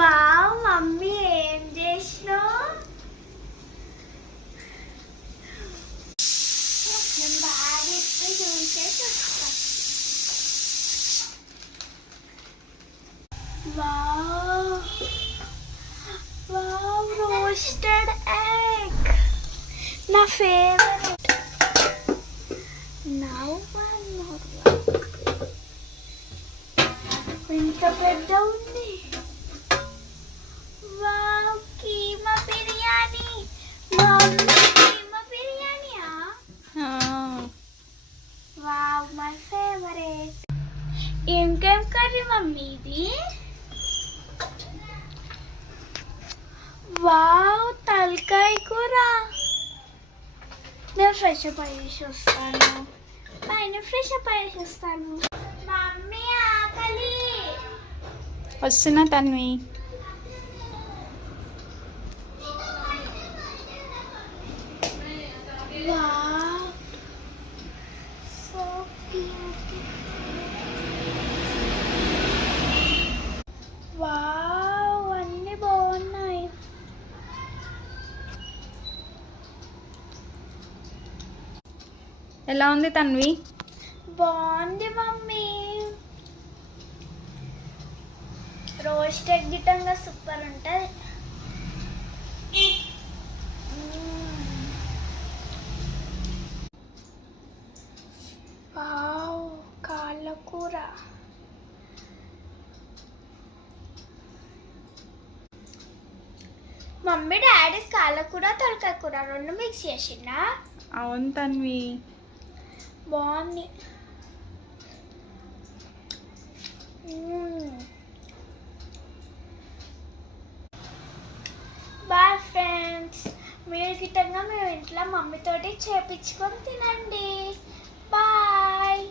Wow mummy ఏం చేసినావు? నేను బాగా ఇప్పి చూసేసి వస్తా. వావ్ వావ్ రోస్టెడ్ ఎగ్ నా ఫేవరెట్. Now one more. ఇంత పెద్ద ఉంది. వావ్ కీమా బిర్యానీ. మమ్మీ కీమా బిర్యానీయా? Wow my favourite. ఇంకేం కర్రీ మమ్మీ ఇది? వావ్ తలకాయ కూర. నేను ఫ్రెష్ అప్ అయ్యేసి వస్తాను. పైన ఫ్రెష్ అప్ అయ్యేసి వస్తాను. మమ్మీ ఆకలి. వస్తున్నా Tanvi. Wow so cute. Wow అన్నీ బాగున్నాయి. ఎలా ఉంది తన్వి? బాగుంది మమ్మీ. రోస్ట్ ఎగ్ గిట్టంగా సూపర్ ఉంటుంది. వావ్ కాళ్ళ కూర. మమ్మీ డాడీ కాళ్ళ కూర తలకాయ కూర రెండు మిక్స్ చేసిందా? అవును తన్వి. బాగుంది. Boyfriends. మీరు గిట్టంగా మేము ఇంట్లో మమ్మీతోటి చేపించుకొని తినండి. బాయ్.